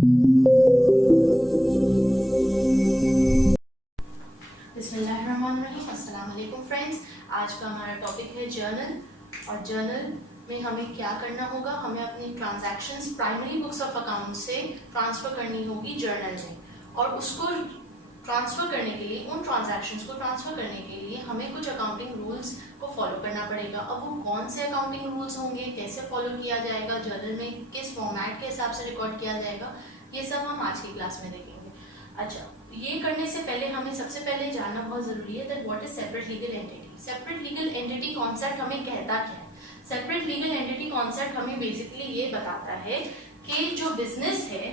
अस्सलाम वालेकुम फ्रेंड्स। आज का हमारा टॉपिक है जर्नल। और जर्नल में हमें क्या करना होगा, हमें अपनी transactions primary books of account से ट्रांसफ़र करनी होगी जर्नल में। और उसको ट्रांसफ़र करने के लिए, उन ट्रांजैक्शंस को ट्रांसफ़र करने के लिए हमें कुछ अकाउंटिंग रूल्स को फॉलो करना पड़ेगा। अब वो कौन से अकाउंटिंग रूल्स होंगे, कैसे फॉलो किया जाएगा, जर्नल में किस फॉर्मेट के हिसाब से रिकॉर्ड किया जाएगा, ये सब हम आज की क्लास में देखेंगे। अच्छा, ये करने से पहले हमें सबसे पहले जानना बहुत जरूरी है that what is separate legal entity. Separate legal entity concept हमें कहता क्या है? सेपरेट लीगल एंटिटी कॉन्सेप्ट हमें बेसिकली ये बताता है कि जो बिजनेस है,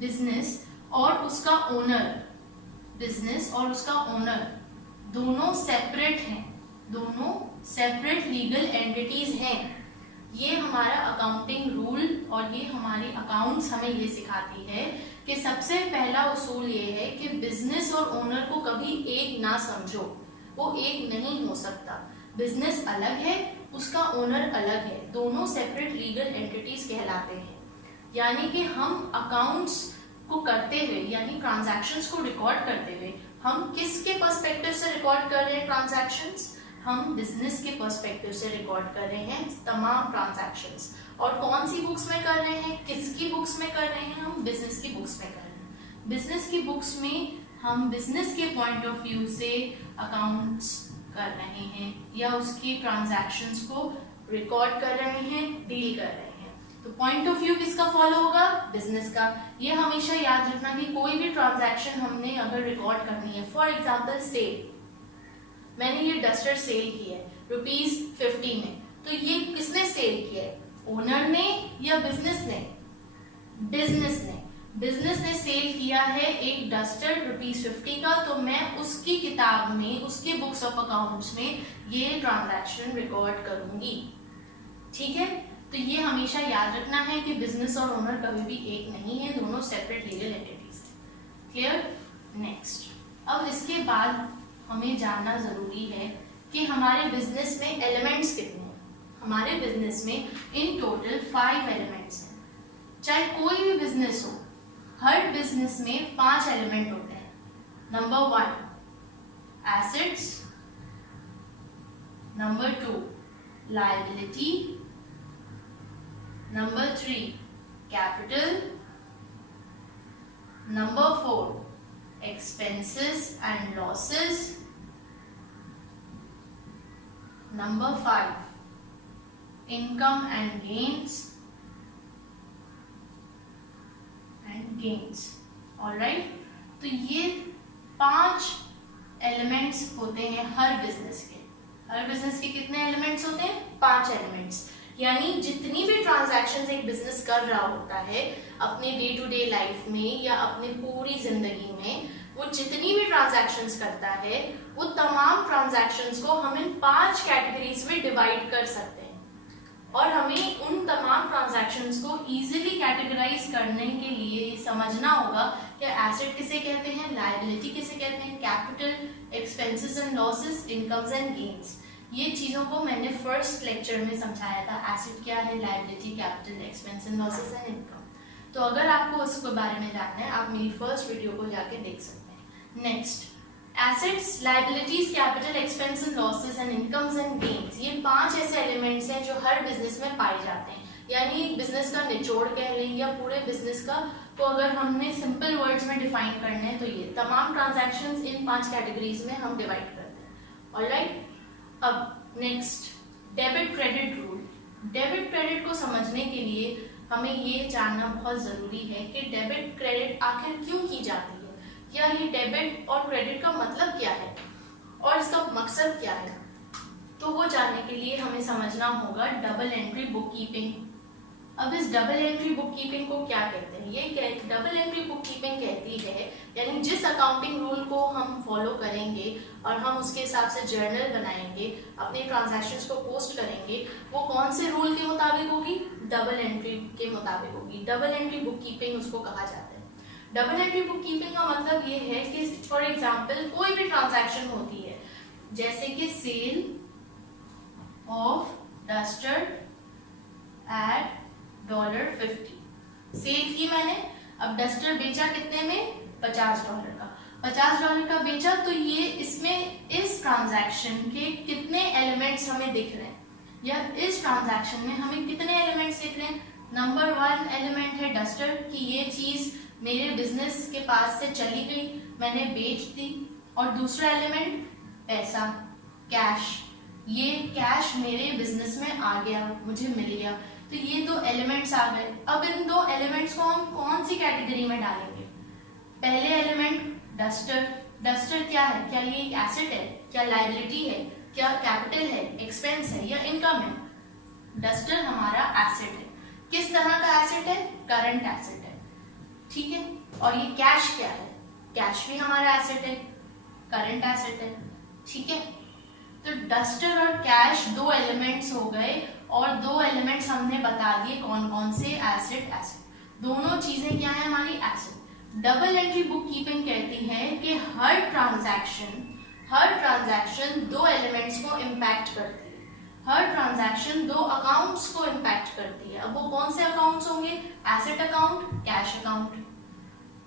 बिजनेस और उसका ओनर दोनों सेपरेट हैं, दोनों सेपरेट लीगल एंटिटीज हैं। ये हमारा अकाउंटिंग रूल और ये हमारी अकाउंट्स हमें ये सिखाती है कि सबसे पहला उसूल ये है कि बिजनेस और ओनर को कभी एक ना समझो, वो एक नहीं हो सकता। बिजनेस अलग है, उसका ओनर अलग है, दोनों सेपरेट लीगल एंटिटीज कहलाते हैं। यानी कि हम अकाउंट्स को करते हुए, यानी ट्रांजैक्शंस को रिकॉर्ड करते हुए, हम किसके पर्सपेक्टिव से रिकॉर्ड कर रहे हैं ट्रांजैक्शंस? हम बिजनेस के पर्सपेक्टिव से रिकॉर्ड कर रहे हैं तमाम ट्रांजैक्शंस। और कौन सी बुक्स में कर रहे हैं, किसकी बुक्स में कर रहे हैं? हम बिजनेस की बुक्स में कर रहे हैं। बिजनेस की बुक्स में हम बिजनेस के पॉइंट ऑफ व्यू से अकाउंट्स कर रहे हैं या उसकी ट्रांजैक्शंस को रिकॉर्ड कर रहे हैं, डील कर रहे हैं। तो पॉइंट ऑफ व्यू किसका फॉलो होगा? बिजनेस का। ये हमेशा याद रखना कि कोई भी ट्रांजैक्शन हमने अगर रिकॉर्ड करनी है, फॉर एग्जाम्पल सेल, मैंने ये डस्टर सेल की है ₹50 में, तो ये किसने सेल किया है? ओनर ने या बिजनेस ने? बिजनेस ने सेल किया है एक डस्टर ₹50 का, तो मैं उसकी किताब में, उसके बुक्स ऑफ अकाउंट्स में ये ट्रांजैक्शन रिकॉर्ड करूंगी। ठीक है, तो ये हमेशा याद रखना है कि बिजनेस और ओनर कभी भी एक नहीं है, दोनों सेपरेट लीगल एंटिटीज हैं। क्लियर? नेक्स्ट, अब इसके बाद हमें जानना जरूरी है कि हमारे बिजनेस में एलिमेंट्स कितने हैं। हमारे बिजनेस में इन टोटल 5 एलिमेंट्स हैं। चाहे कोई भी बिजनेस हो, हर बिजनेस में 5 एलिमेंट होते हैं। Number 1 assets, number 2 liability, number 3 capital, number 4 expenses and losses, number 5 income and gains, alright। तो ये 5 एलिमेंट्स होते हैं हर बिजनेस के। हर बिजनेस के कितने एलिमेंट्स होते हैं? 5 एलिमेंट्स। यानी जितनी भी ट्रांजैक्शंस एक बिजनेस कर रहा होता है अपने डे टू डे लाइफ में या अपने पूरी जिंदगी में, वो जितनी भी ट्रांजैक्शंस करता है, वो तमाम ट्रांजैक्शंस को हम इन 5 कैटेगरीज में डिवाइड कर सकते हैं। और हमें उन तमाम ट्रांजैक्शंस को इजीली कैटेगराइज करने के लिए समझना होगा कि एसेट किसे कहते हैं, लायबिलिटी किसे कहते हैं, capital, expenses and losses, incomes and gains. ये चीजों को मैंने फर्स्ट लेक्चर में समझाया था। एसेट क्या है, liability, capital, expense and losses and income. तो अगर आपको उसके बारे में जानना है, आप मेरी फर्स्ट वीडियो को जाके देख सकते हैं। Next, assets, liabilities, capital, expense and losses and incomes and gains, ये 5 ऐसे एलिमेंट्स हैं जो हर बिजनेस में पाए जाते हैं। यानी एक बिजनेस का निचोड़ कह लें या पूरे बिजनेस का, तो अगर हमने सिंपल वर्ड्स में डिफाइन करना है तो ये तमाम ट्रांजैक्शंस इन 5 कैटेगरीज में हम डिवाइड करते हैं। ऑलराइट, अब next, debit credit rule. Debit credit को समझने के लिए हमें ये जानना बहुत जरूरी है कि डेबिट क्रेडिट आखिर क्यों की जाती है, या ये डेबिट और क्रेडिट का मतलब क्या है और इसका मकसद क्या है। तो वो जानने के लिए हमें समझना होगा डबल एंट्री बुक कीपिंग। अब इस डबल एंट्री बुक कीपिंग को क्या कहते हैं? ये डबल एंट्री बुक कीपिंग कहती है, यानी जिस अकाउंटिंग रूल को हम फॉलो करेंगे और हम उसके हिसाब से जर्नल बनाएंगे, अपने ट्रांजैक्शंस को पोस्ट करेंगे, वो कौन से रूल के मुताबिक होगी? डबल एंट्री के मुताबिक होगी। डबल एंट्री बुक कीपिंग उसको कहा जाता है। डबल एंट्री बुक कीपिंग का मतलब ये है कि फॉर एग्जाम्पल कोई भी ट्रांजैक्शन होती है, जैसे कि sale of duster at $50, sale की मैंने, अब डस्टर बेचा कितने में, $50 का, $50 का बेचा, तो ये इसमें इस ट्रांजैक्शन के कितने एलिमेंट्स हमें दिख रहे हैं, या इस ट्रांजैक्शन में हमें कितने एलिमेंट्स दिख रहे हैं। नंबर 1 एलिमेंट है डस्टर, कि ये चीज मेरे बिजनेस के पास से चली गई, मैंने बेच दी। और दूसरा एलिमेंट पैसा, कैश, ये कैश मेरे बिजनेस में आ गया, मुझे मिल गया। तो ये 2 एलिमेंट्स आ गए। अब इन 2 एलिमेंट्स को हम कौन सी कैटेगरी में डालेंगे। पहले एलिमेंट डस्टर, डस्टर क्या है, क्या ये एक एसेट है, क्या लायबिलिटी है, क्या कैपिटल है, एक्सपेंस है या इनकम है। डस्टर हमारा एसेट है। किस तरह का एसेट है, करंट एसेट है, ठीक है। और ये कैश क्या है, कैश भी हमारा एसेट है, करंट एसेट है, ठीक है। तो डस्टर और कैश 2 एलिमेंट्स हो गए, और 2 एलिमेंट्स हमने बता दिए कौन कौन से, एसेट, एसेट। दोनों चीजें क्या है हमारी, asset. Double entry book keeping कहती है कि हर ट्रांजैक्शन 2 एलिमेंट्स को इम्पैक्ट करती है, हर ट्रांजैक्शन 2 अकाउंट्स को इम्पैक्ट करती है। अब वो कौन से अकाउंट्स होंगे, एसेट अकाउंट, कैश अकाउंट,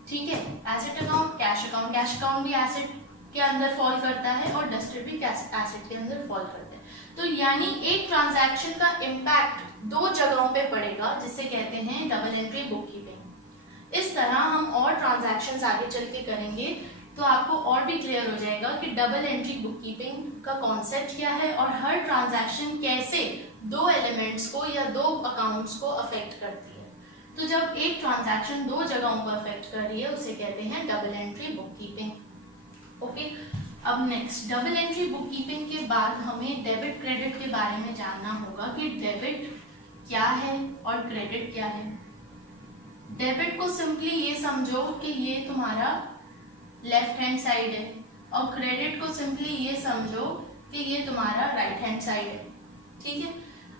ठीक है। Asset account, cash account, cash account भी एसेट के अंदर फॉल करता है और डस्टर भी एसेट के अंदर फॉल करता है। तो यानी एक ट्रांजैक्शन का इम्पैक्ट 2 जगहों पे पड़ेगा, जिसे कहते हैं डबल एंट्री बुक कीपिंग। इस तरह हम और ट्रांजैक्शंस आगे चल के करेंगे तो आपको और भी क्लियर हो जाएगा कि डबल एंट्री बुक कीपिंग का कॉन्सेप्ट क्या है और हर ट्रांजैक्शन कैसे 2 एलिमेंट्स को या 2 अकाउंट्स को अफेक्ट करती है। तो जब एक ट्रांजैक्शन 2 जगहों को अफेक्ट कर रही है उसे कहते हैं double entry bookkeeping. Okay, अब next double entry bookkeeping के बाद हमें डेबिट क्रेडिट के बारे में जानना होगा कि डेबिट क्या है और क्रेडिट क्या है। डेबिट को सिंपली ये समझो कि ये तुम्हारा लेफ्ट हैंड साइड है, और क्रेडिट को सिंपली ये समझो कि ये तुम्हारा राइट हैंड साइड है, ठीक है।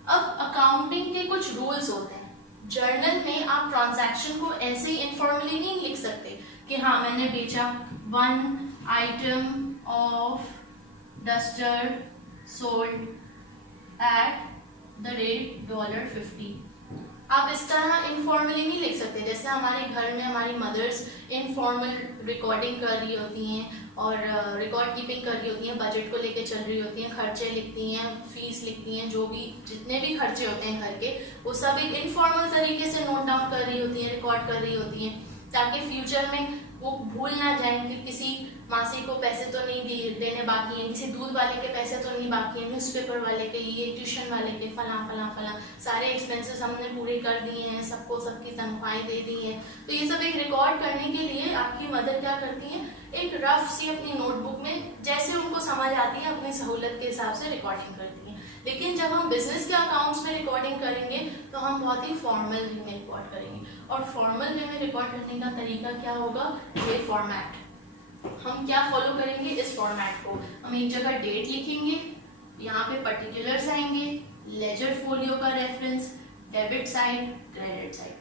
अब अकाउंटिंग के कुछ रूल्स होते हैं। जर्नल में आप ट्रांजैक्शन को ऐसे ही इनफॉर्मली नहीं लिख सकते कि हाँ मैंने बेचा 1 item of duster sold at the rate $50। आप इस तरह इनफॉर्मली नहीं लिख सकते। जैसे हमारे घर में हमारी मदर्स इनफॉर्मल रिकॉर्डिंग कर रही होती हैं और रिकॉर्ड कीपिंग कर रही होती हैं, बजट को लेके चल रही होती हैं, खर्चे लिखती हैं, फीस लिखती हैं, जो भी जितने भी खर्चे होते हैं घर के वो सब एक इनफॉर्मल तरीके से नोट डाउन कर रही होती हैं, रिकॉर्ड कर रही होती हैं, ताकि फ्यूचर में वो भूल ना जाए कि किसी मासी को पैसे तो नहीं देने बाकी हैं, किसी दूध वाले के पैसे तो नहीं बाकी हैं, न्यूज़पेपर वाले के, ये ट्यूशन वाले के, फला सारे एक्सपेंसेस हमने पूरे कर दिए हैं, सबको सबकी तनख्वाहें दे दी हैं। तो ये सब एक रिकॉर्ड करने के लिए आपकी मदर क्या करती हैं, एक रफ सी अपनी नोटबुक में जैसे उनको समझ आती है अपनी सहूलत के हिसाब से रिकॉर्डिंग करती हैं। लेकिन जब हम बिजनेस के अकाउंट्स में रिकॉर्डिंग करेंगे तो हम बहुत ही फॉर्मल वे में रिकॉर्ड करेंगे, और फॉर्मल वे में रिकॉर्ड करने का तरीका क्या होगा, ये फॉर्मेट। हम क्या फॉलो करेंगे, इस फॉर्मेट को हम एक जगह डेट लिखेंगे, यहाँ पे पर्टिकुलर्स आएंगे, लेजर फोलियो का reference, debit side, credit side.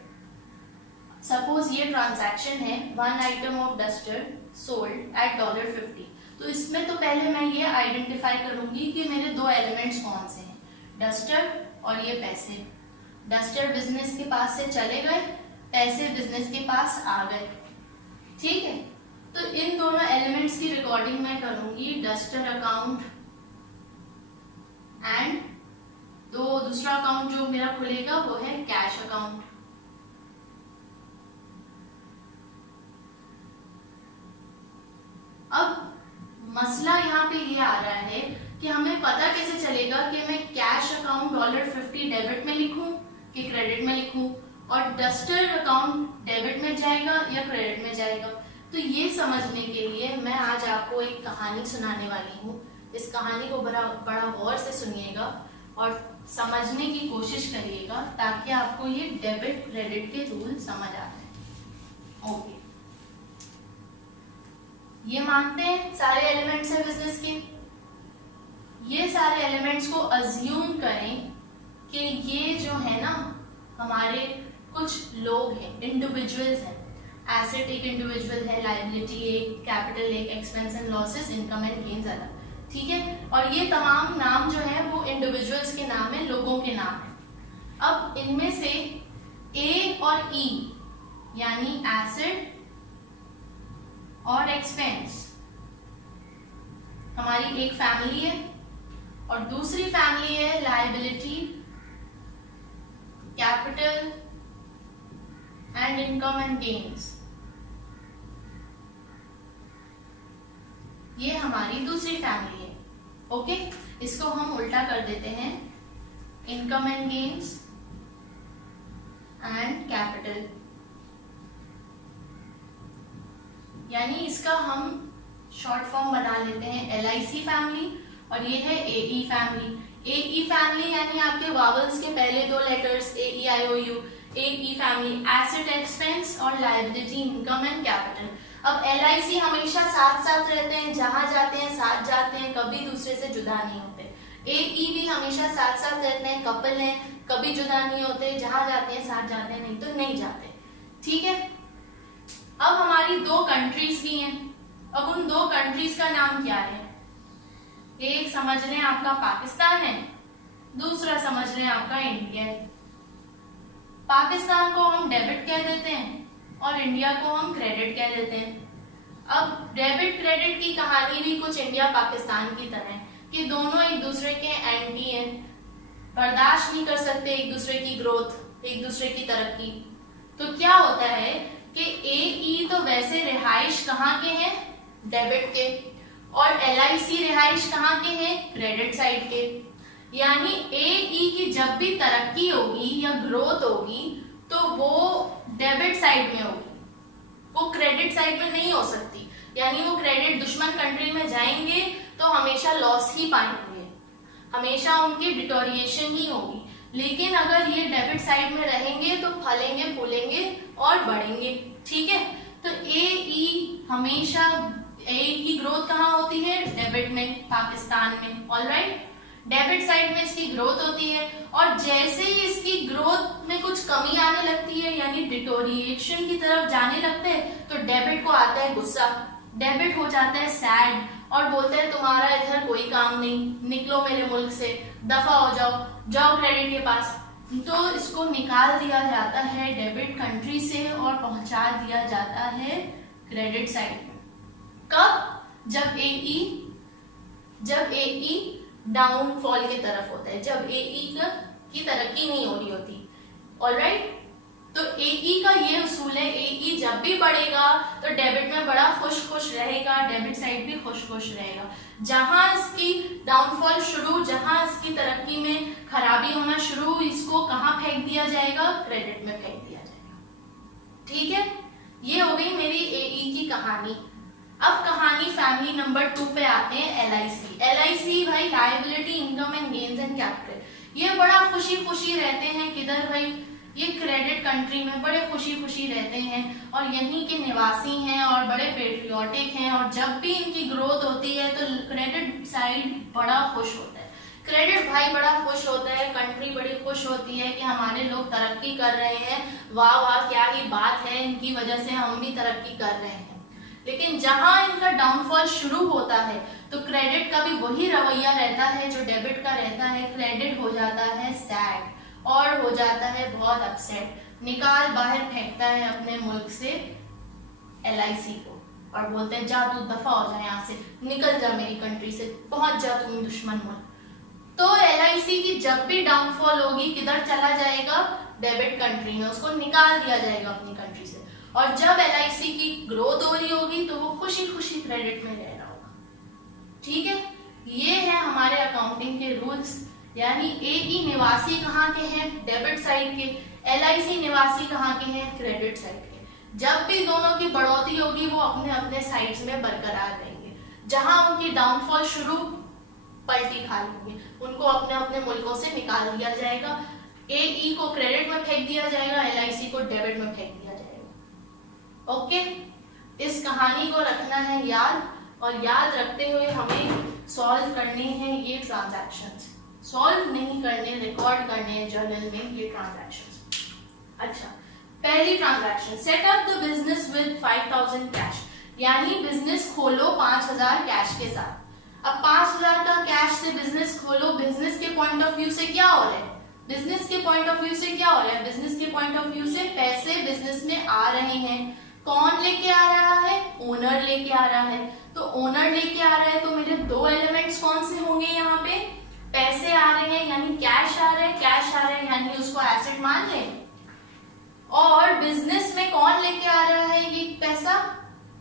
Suppose ये ट्रांजैक्शन है 1 item of duster sold at $50। तो इसमें तो पहले मैं ये आइडेंटिफाई करूंगी कि मेरे 2 एलिमेंट्स कौन से हैं, डस्टर और ये पैसे। डस्टर बिजनेस के पास से चले गए, पैसे बिजनेस के पास आ गए, ठीक है। तो इन दोनों एलिमेंट्स की रिकॉर्डिंग मैं करूंगी डस्टर अकाउंट एंड दूसरा अकाउंट जो मेरा खुलेगा वो है कैश अकाउंट। अब मसला यहाँ पे ये आ रहा है कि हमें पता कैसे चलेगा कि मैं कैश अकाउंट $50 डेबिट में लिखूं कि क्रेडिट में लिखूं, और डस्टर अकाउंट डेबिट में जाएगा या क्रेडिट में जाएगा। तो ये समझने के लिए मैं आज आपको एक कहानी सुनाने वाली हूँ। इस कहानी को बड़ा गौर से सुनिएगा और समझने की कोशिश करिएगा ताकि आपको ये डेबिट क्रेडिट के रूल समझ आ जाए। ओके, ये मानते हैं सारे एलिमेंट्स हैं बिजनेस के। ये सारे एलिमेंट्स को अज्यूम करें कि ये जो है ना हमारे कुछ लोग हैं, इंडिविजुअल्स हैं। एसेट एक इंडिविजुअल है, लायबिलिटी एक, कैपिटल एक, expense and losses, income and gains अलग, ठीक है। और ये तमाम नाम जो है वो इंडिविजुअल्स के नाम है, लोगों के नाम है। अब इनमें से ए और ई यानी एसेट और एक्सपेंस। हमारी एक फैमिली है और दूसरी फैमिली है liability, capital and income and gains. ये हमारी दूसरी फैमिली है। ओके, इसको हम उल्टा कर देते हैं, income and gains and capital, यानी इसका हम शॉर्ट फॉर्म बना लेते हैं LIC फैमिली, और ये है AE फैमिली। AE फैमिली यानी आपके वावल्स के पहले दो letters AEIOU, AE family, asset, expense और लायबिलिटी, इनकम एंड कैपिटल। अब LIC हमेशा साथ साथ रहते हैं, जहां जाते हैं साथ जाते हैं, कभी दूसरे से जुदा नहीं होते। AE भी हमेशा साथ साथ रहते हैं, कपल हैं, कभी जुदा नहीं होते, जहां जाते हैं साथ जाते हैं, नहीं तो नहीं जाते। ठीक है, अब हमारी दो कंट्रीज भी हैं। अब उन दो कंट्रीज का नाम क्या है? एक समझ लें आपका पाकिस्तान है, दूसरा समझ लें आपका इंडिया है। पाकिस्तान को हम डेबिट कह देते हैं और इंडिया को हम क्रेडिट कह देते हैं। अब डेबिट क्रेडिट की कहानी भी कुछ इंडिया पाकिस्तान की तरह है कि दोनों एक दूसरे के एंटी हैं, बर्दाश्त नहीं कर सकते एक दूसरे की ग्रोथ, एक दूसरे की तरक्की। तो क्या होता है कि AE तो वैसे रिहाइश कहाँ के हैं? डेबिट के, और LIC रिहाइश कहाँ के हैं? क्रेडिट साइड के। यानी AE की जब भी तरक्की होगी या ग्रोथ होगी तो वो डेबिट साइड में होगी, वो क्रेडिट साइड में नहीं हो सकती। यानी वो क्रेडिट दुश्मन कंट्री में जाएंगे तो हमेशा लॉस ही पाएंगे, हमेशा उनकी डिटोरिएशन ही होगी। लेकिन अगर ये डेबिट साइड में रहेंगे तो फलेंगे, फूलेंगे और बढ़ेंगे। ठीक है, तो AE हमेशा, AE की ग्रोथ कहाँ होती है? डेबिट में, पाकिस्तान में। ऑलराइट, डेबिट साइड में इसकी ग्रोथ होती है, और जैसे ही इसकी ग्रोथ में कुछ कमी आने लगती है यानी डिटोरिएशन की तरफ जाने लगते हैं तो डेबिट को आता है गुस्सा, डेबिट हो जाता है सैड और बोलते हैं तुम्हारा इधर कोई काम नहीं, निकलो मेरे मुल्क से, दफा हो जाओ, जाओ क्रेडिट के पास। तो इसको निकाल दिया जाता है डेबिट कंट्री से और पहुंचा दिया जाता है क्रेडिट साइड में। कब? जब AE डाउनफॉल की तरफ होता है, जब AE की तरक्की नहीं हो रही होती। ऑलराइट, तो AE का ये उसूल है, AE जब भी बढ़ेगा तो डेबिट में बड़ा खुश खुश रहेगा, डेबिट साइड भी खुश खुश रहेगा। जहां इसकी डाउनफॉल शुरू, जहां इसकी तरक्की में खराबी होना शुरू, इसको कहां फेंक दिया जाएगा? क्रेडिट में फेंक दिया जाएगा। ठीक है, ये हो गई मेरी AE की कहानी। अब कहानी फैमिली नंबर 2 पे आते हैं, LIC भाई, liability, income and gains and capital. ये बड़ा खुशी खुशी रहते हैं, किधर भाई? ये क्रेडिट कंट्री में बड़े खुशी खुशी रहते हैं और यहीं के निवासी हैं और बड़े पेट्रियोटिक हैं, और जब भी इनकी ग्रोथ होती है तो क्रेडिट साइड बड़ा खुश होता है, क्रेडिट भाई बड़ा खुश होता है, कंट्री बड़ी खुश होती है कि हमारे लोग तरक्की कर रहे हैं, वाह वाह क्या ही बात है, इनकी वजह से हम भी तरक्की कर रहे हैं। लेकिन जहां इनका डाउनफॉल शुरू होता है तो क्रेडिट का भी वही रवैया रहता है जो डेबिट का रहता है, क्रेडिट हो जाता है सैड और हो जाता है बहुत अपसेट, निकाल बाहर फेंकता है अपने मुल्क से LIC को और बोलते हैं जा तू दफा हो जा, यहाँ से निकल जा, मेरी कंट्री से पहुंच जा तुम दुश्मन मुल्क। तो LIC की जब भी डाउनफॉल होगी किधर चला जाएगा? डेबिट कंट्री में, उसको निकाल दिया जाएगा अपनी कंट्री से। और जब LIC की ग्रोथ हो रही होगी तो वो खुशी खुशी क्रेडिट में रह रहा होगा। ठीक है, ये है हमारे अकाउंटिंग के रूल्स। यानी AE निवासी कहाँ के हैं? डेबिट साइड के। LIC निवासी कहाँ के हैं? क्रेडिट साइड के। जब भी दोनों की बढ़ोतरी होगी वो अपने अपने साइड्स में बरकरार रहेंगे, जहां उनकी डाउनफॉल शुरू पलटी खा लेंगे, उनको अपने अपने मुल्कों से निकाल दिया जाएगा। AE को क्रेडिट में फेंक दिया जाएगा, LIC को डेबिट में फेंक दिया जाएगा। ओके, इस कहानी को रखना है याद, और याद रखते हुए हमें सॉल्व करने हैं ये ट्रांजैक्शंस, सॉल्व नहीं करने, रिकॉर्ड करने जर्नल में ये ट्रांजैक्शंस। अच्छा, पहली transaction, set up the business with 5000 cash, यानी बिजनेस खोलो 5000 कैश के साथ। अब 5000 का कैश से बिजनेस खोलो, बिजनेस के पॉइंट ऑफ व्यू से क्या हो रहा है? बिजनेस के पॉइंट ऑफ व्यू से क्या हो रहा है, बिजनेस के पॉइंट ऑफ व्यू से पैसे बिजनेस में आ रहे हैं। कौन लेके आ रहा है, ओनर लेके आ रहा है। तो ओनर लेके आ रहा है तो मेरे दो एलिमेंट्स कौन से होंगे, यहाँ पे पैसे आ रहे हैं यानी कैश आ रहा है, कैश आ रहा है यानी उसको एसेट मान लें। और बिजनेस में कौन लेके आ रहा है ये पैसा,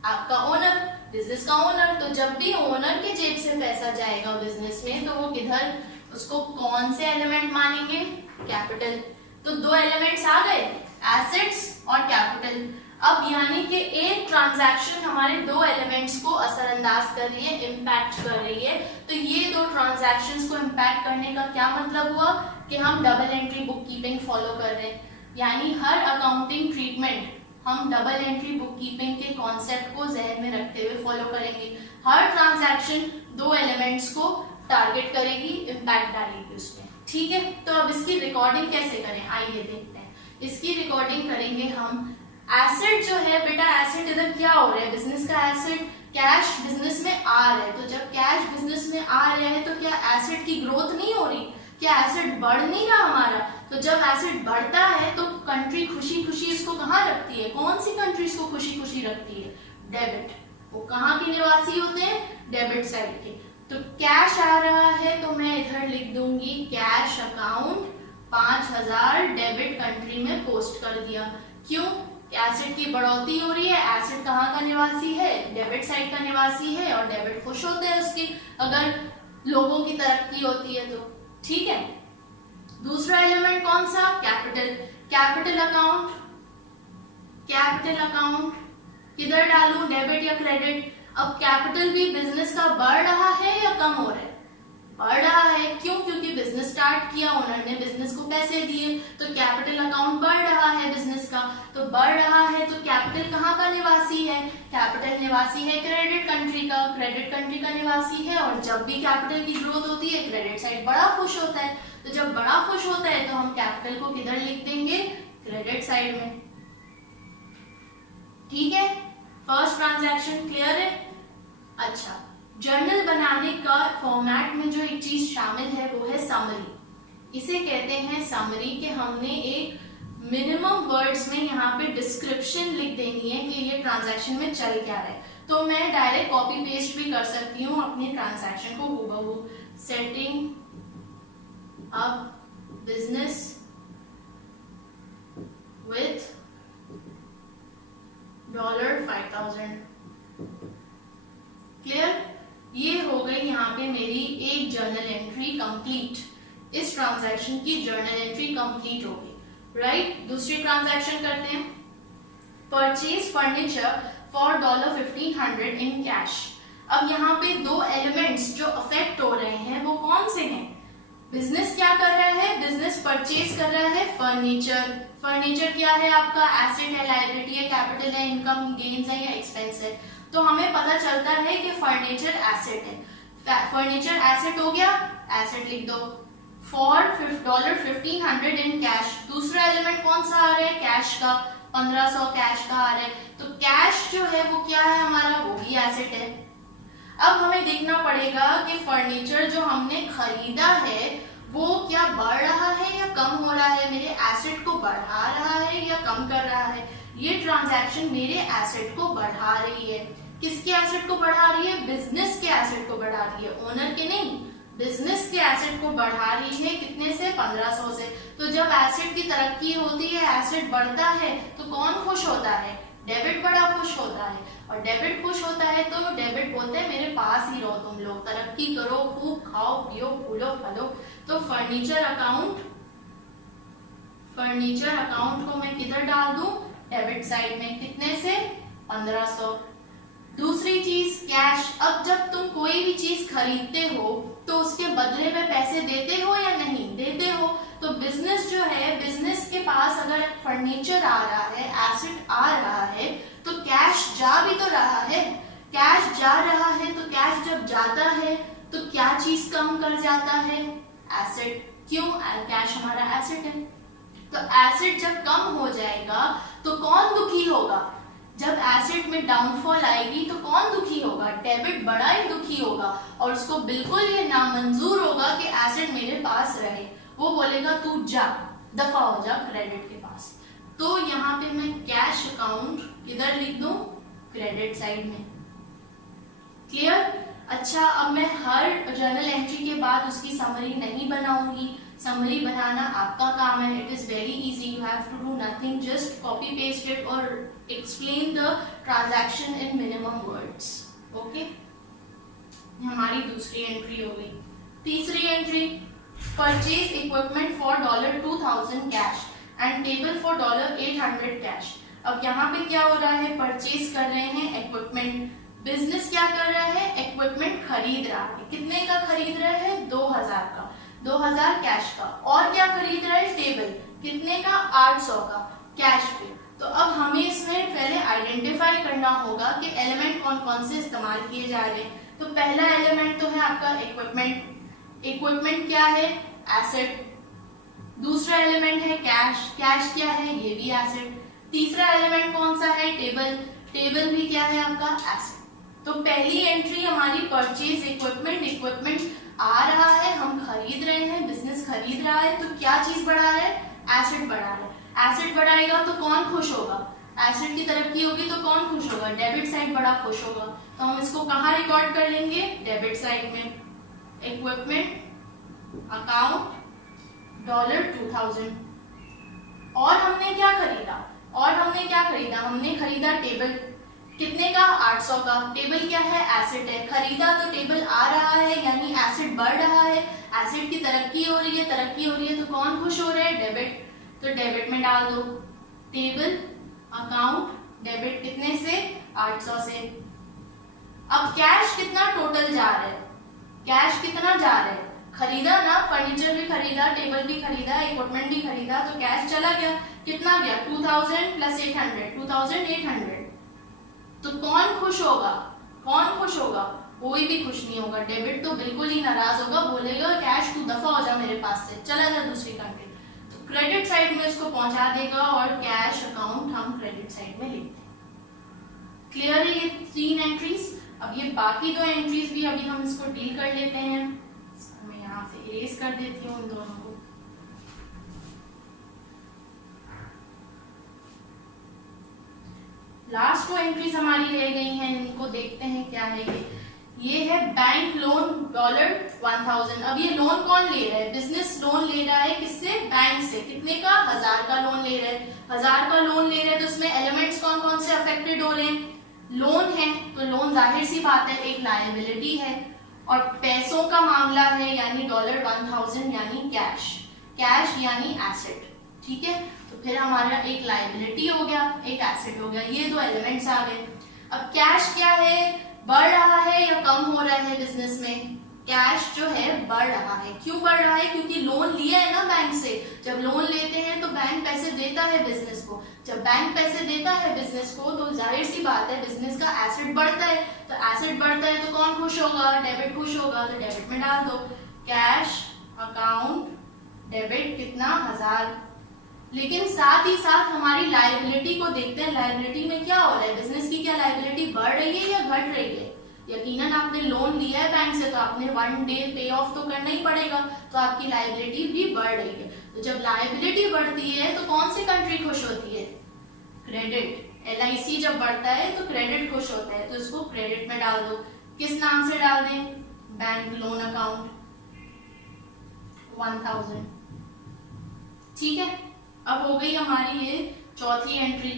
आपका ओनर, बिजनेस का ओनर। तो जब भी ओनर के जेब से पैसा जाएगा बिजनेस में तो वो किधर, उसको कौन से एलिमेंट मानेंगे, कैपिटल। तो दो एलिमेंट्स आ गए, एसेट्स और कैपिटल। अब यानी कि एक ट्रांजैक्शन हमारे दो एलिमेंट्स को असरअंदाज कर रही है, इम्पैक्ट कर रही है। तो ये दो ट्रांजैक्शंस को इम्पैक्ट करने का क्या मतलब हुआ कि हम double entry book keeping follow कर रहे हैं, यानी हर अकाउंटिंग ट्रीटमेंट हम डबल एंट्री बुक कीपिंग के कॉन्सेप्ट को जहन में रखते हुए फॉलो करेंगे। हर ट्रांजैक्शन दो एलिमेंट्स को टारगेट करेगी, इम्पैक्ट डालेगी उसमें, ठीक है। तो अब इसकी रिकॉर्डिंग कैसे करें, आइए देखते हैं। इसकी रिकॉर्डिंग करेंगे हम। एसेट जो है बेटा, एसेट इधर क्या हो रहा है, बिजनेस का एसेट, कैश बिजनेस में आ रहा है। तो जब कैश बिजनेस में आ रहा है तो क्या एसेट की ग्रोथ नहीं हो रही, क्या एसेट बढ़ नहीं रहा हमारा। तो जब एसेट बढ़ता है तो कंट्री खुशी खुशी इसको कहाँ रखती है, कौन सी कंट्री इसको खुशी खुशी रखती है, डेबिट। वो कहाँ के निवासी होते हैं, डेबिट साइड के। तो कैश आ रहा है तो मैं इधर लिख दूंगी कैश अकाउंट 5000 डेबिट कंट्री में पोस्ट कर दिया। क्यों, एसेट की बढ़ोतरी हो रही है, एसेट कहाँ का निवासी है, डेबिट साइड का निवासी है, और डेबिट खुश होते हैं उसकी अगर लोगों की तरक्की होती है तो, ठीक है। दूसरा एलिमेंट कौन सा, capital. Capital account, capital account किधर डालूं, डेबिट या क्रेडिट। अब कैपिटल भी बिजनेस का बढ़ रहा है या कम हो रहा है, बढ़ रहा है। क्यों, क्योंकि बिजनेस स्टार्ट किया, ओनर ने बिजनेस को पैसे दिए, तो कैपिटल अकाउंट बढ़ रहा है बिजनेस का। तो बढ़ रहा है तो कैपिटल कहाँ का निवासी है, कैपिटल निवासी है क्रेडिट कंट्री का, क्रेडिट कंट्री का निवासी है। और जब भी कैपिटल की ग्रोथ होती है क्रेडिट साइड बड़ा खुश होता है। तो जब बड़ा खुश होता है तो हम कैपिटल को किधर लिख देंगे, क्रेडिट साइड में, ठीक है। फर्स्ट ट्रांजैक्शन क्लियर है। अच्छा, जर्नल बनाने का फॉर्मेट में जो एक चीज शामिल है वो है समरी। इसे कहते हैं समरी कि हमने एक मिनिमम वर्ड्स में यहाँ पे डिस्क्रिप्शन लिख देनी है कि ये ट्रांजैक्शन में चल क्या रहा है। तो मैं डायरेक्ट कॉपी पेस्ट भी कर सकती हूँ अपनी ट्रांजैक्शन को हूबहू। Setting up business with $5000, clear. ये हो गई यहाँ पे मेरी एक जर्नल एंट्री कंप्लीट। इस ट्रांजैक्शन की जर्नल एंट्री कंप्लीट हो गई, राइट। दूसरी ट्रांजैक्शन करते हैं, purchase furniture for $1500 in cash. अब यहाँ पे दो एलिमेंट्स जो अफेक्ट हो रहे हैं वो कौन से हैं, बिजनेस क्या कर रहा है, बिजनेस परचेज कर रहा है फर्नीचर। फर्नीचर क्या है आपका, एसेट है, लायबिलिटी है, कैपिटल है, इनकम गेन्स है या एक्सपेंस है। तो हमें पता चलता है कि फर्नीचर एसेट है। फर्नीचर एसेट हो गया, एसेट लिख दो फॉर $1500 इन कैश। दूसरा एलिमेंट कौन सा आ रहा है, कैश का, 1500 कैश का आ रहा है। तो कैश जो है वो क्या है हमारा, वो भी एसेट है। अब हमें देखना पड़ेगा कि फर्नीचर जो हमने खरीदा है वो क्या बढ़ रहा है या कम हो रहा है, मेरे एसेट को बढ़ा रहा है या कम कर रहा है। ये ट्रांजैक्शन मेरे एसेट को बढ़ा रही है। किसके एसेट को बढ़ा रही है, बिजनेस के एसेट को बढ़ा रही है, ओनर के नहीं, बिजनेस के एसेट को बढ़ा रही है। कितने से, 1500 से। तो जब एसेट की तरक्की होती है, एसेट बढ़ता है तो कौन खुश होता है, डेबिट बड़ा खुश होता है। और डेबिट खुश होता है तो डेबिट बोलते हैं मेरे पास ही रहो, तुम लोग तरक्की करो, खूब खाओ पियो फूलो फलो। तो फर्नीचर अकाउंट, फर्नीचर अकाउंट को मैं किधर डाल दूं, डेबिट साइड में। कितने से, 1500। दूसरी चीज कैश। अब जब तुम कोई भी चीज खरीदते हो तो उसके बदले में पैसे देते हो या नहीं, देते हो। तो बिजनेस जो है, बिजनेस के पास अगर फर्नीचर आ रहा है, एसेट आ रहा है, तो कैश जा भी तो रहा है। कैश जा रहा है तो कैश जब जाता है तो क्या चीज कम कर जाता है, एसेट। क्यों, कैश हमारा एसेट है। तो एसेट जब कम हो जाएगा तो कौन दुखी होगा, जब एसेट में डाउनफॉल आएगी तो कौन दुखी होगा, डेबिट बड़ा ही दुखी होगा। और उसको बिल्कुल ये नामंजूर होगा कि एसेट मेरे पास रहे। वो बोलेगा तू जा, दफा हो जा क्रेडिट के पास। तो यहाँ पे मैं कैश अकाउंट किधर लिख दूं, क्रेडिट साइड में। क्लियर? अच्छा, अब मैं हर जर्नल एंट्री के बाद उसकी समरी नहीं बनाऊंगी, समरी बनाना आपका काम है। It is very easy, you have to do nothing, just copy paste it और explain the transaction in minimum words. Okay, हमारी दूसरी एंट्री हो गई। तीसरी entry, purchase equipment for $2000 cash and table for $800 cash. अब यहाँ पे क्या हो रहा है, परचेज कर रहे हैं इक्विपमेंट, बिजनेस क्या कर रहा है, इक्विपमेंट खरीद रहा है। कितने का खरीद रहा है, 2000 का, 2000 कैश का। और क्या खरीद रहा है, टेबल, कितने का, 800 का कैश पे। तो अब हमें इसमें पहले आइडेंटिफाई करना होगा कि एलिमेंट कौन कौन से इस्तेमाल किए जा रहे हैं। तो पहला एलिमेंट तो है आपका इक्विपमेंट। इक्विपमेंट क्या है, एसेट। दूसरा एलिमेंट है कैश, कैश क्या है, ये भी एसेट। तीसरा एलिमेंट कौन सा है, टेबल, टेबल भी क्या है आपका, एसेट। तो पहली एंट्री हमारी परचेज इक्विपमेंट, इक्विपमेंट आ रहा है, हम खरीद रहे हैं, बिजनेस खरीद रहा है, तो क्या चीज बढ़ा है, एसेट बढ़ा है। एसेट बढ़ाएगा तो कौन खुश होगा, एसेट की तरक्की होगी तो कौन खुश होगा, डेबिट साइड बड़ा खुश होगा। तो हम इसको कहाँ रिकॉर्ड कर लेंगे, डेबिट साइड में। Equipment account $2000। और हमने क्या खरीदा, हमने खरीदा टेबल, कितने का, 800 का। टेबल क्या है, एसेट है, खरीदा तो टेबल आ रहा है, यानी एसेट बढ़ रहा है, एसेट की तरक्की हो रही है, तो कौन खुश हो रहा है, डेबिट। तो डेबिट में डाल दो, टेबल अकाउंट डेबिट, कितने से, 800 से। अब कैश कितना टोटल जा रहा है, कैश कितना जा रहा है, खरीदा ना, फर्नीचर भी खरीदा, टेबल भी खरीदा, इक्विपमेंट भी खरीदा, तो कैश चला गया, कितना गया, 2000 प्लस 800, 2800। तो कौन खुश होगा, कोई भी खुश नहीं होगा। डेबिट तो बिल्कुल ही नाराज होगा, बोलेगा कैश तू दफा हो जा मेरे पास से, चला जा दूसरी कंट्री। तो क्रेडिट साइड में इसको पहुंचा देगा और कैश अकाउंट हम क्रेडिट साइड में लिखते हैं। क्लियर है ये 3 एंट्रीज। अब ये बाकी 2 एंट्रीज भी अभी हम इसको डील कर लेते हैं। मैं यहाँ से इरेज कर देती हूँ इन दोनों को। लास्ट 2 एंट्रीज हमारी रह गई हैं, इनको देखते हैं क्या है। ये है बैंक लोन $1000। अब ये लोन कौन ले रहा है, बिजनेस लोन ले रहा है, किससे, बैंक से। कितने का, 1000 का लोन ले रहा है। 1000 का लोन ले रहा है तो उसमें एलिमेंट्स कौन कौन से अफेक्टेड हो रहे हैं, लोन है, तो लोन जाहिर सी बात है एक लायबिलिटी है, और पैसों का मामला है, यानी $1000 यानी कैश, कैश यानी एसेट। ठीक है, तो फिर हमारा एक लायबिलिटी हो गया, एक एसेट हो गया, ये 2 एलिमेंट्स आ गए। अब कैश क्या है, बढ़ रहा है या कम हो रहा है बिजनेस में, कैश जो है बढ़ रहा है। क्यों बढ़ रहा है, क्योंकि लोन लिया है ना बैंक से। जब लोन लेते हैं तो बैंक पैसे देता है बिजनेस को, जब बैंक पैसे देता है बिजनेस को तो जाहिर सी बात है बिजनेस का एसेट बढ़ता है। तो एसेट बढ़ता है तो कौन खुश होगा, डेबिट खुश होगा, तो डेबिट में डाल दो, कैश अकाउंट डेबिट कितना, 1000। लेकिन साथ ही साथ हमारी लायबिलिटी को देखते हैं, लायबिलिटी में क्या हो रहा है, बिजनेस की क्या लायबिलिटी बढ़ रही है या घट रही है। यकीनन आपने लोन लिया है बैंक से तो आपने 1 डे पे ऑफ तो करना ही पड़ेगा, तो आपकी लायबिलिटी भी बढ़ रही है। तो जब लायबिलिटी बढ़ती है तो कौन सी कंट्री खुश होती है, क्रेडिट। LIC जब बढ़ता है तो क्रेडिट खुश होता है, तो इसको क्रेडिट में डाल दो। किस नाम से डाल दें, बैंक लोन अकाउंट 1000। ठीक है, अब हो गई हमारी ये चौथी एंट्री।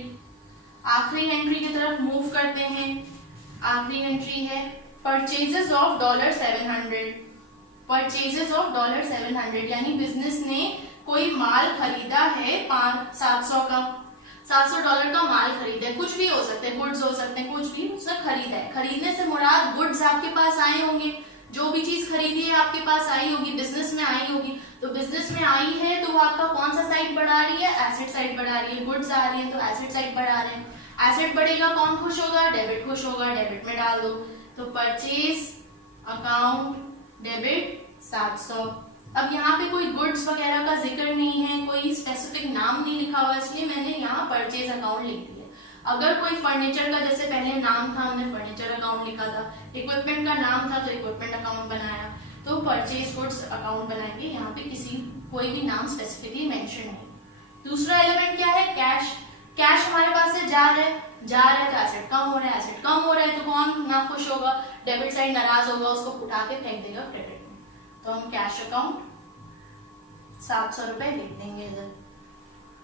आखिरी एंट्री की तरफ मूव करते हैं। आखिरी एंट्री है परचेजेस ऑफ $700। परचेजेस ऑफ $700 यानी बिजनेस ने कोई माल खरीदा है 700 का, $700 का माल खरीदा है, कुछ भी हो सकते हैं, गुड्स हो सकते हैं, कुछ भी उसने खरीदा है। खरीदने से मुराद गुड्स आपके पास आए होंगे, जो भी चीज खरीदी है आपके पास आई होगी, बिजनेस में आई होगी। तो बिजनेस में आई है तो वो आपका कौन सा साइड बढ़ा रही है, एसेट साइड बढ़ा रही है। गुड्स आ रही है तो एसेट साइड बढ़ा रहे हैं। एसेट बढ़ेगा कौन खुश होगा, डेबिट खुश होगा, डेबिट में डाल दो। तो परचेज अकाउंट डेबिट 700। अब यहाँ पे कोई गुड्स वगैरह का जिक्र नहीं है, कोई स्पेसिफिक नाम नहीं लिखा हुआ, इसलिए मैंने यहाँ परचेज अकाउंट लिख दिया। अगर कोई फर्नीचर का जैसे पहले नाम था, हमने फर्नीचर अकाउंट लिखा था, इक्विपमेंट का नाम था तो इक्विपमेंट अकाउंट बनाया। तो परचेज गुड्स अकाउंट बनाएंगे, यहाँ पे कोई भी नाम स्पेसिफिकली मेंशन नहीं। दूसरा एलिमेंट क्या है, कैश। कैश हमारे पास से जा रहा है तो एसेट कम हो रहा है, एसेट कम हो रहा है तो कौन ना खुश होगा, डेबिट साइड नाराज होगा, उसको उठा के फेंक देगा क्रेडिट में। तो हम कैश अकाउंट 700 रुपए लिख देंगे इधर।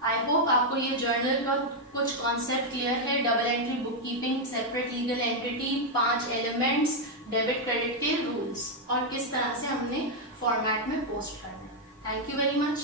आई होप आपको ये जर्नल का कुछ कॉन्सेप्ट क्लियर है। Double entry book keeping, separate legal entity, 5 elements, debit credit के रूल्स और किस तरह से हमने फॉर्मेट में पोस्ट करना है। Thank you very much.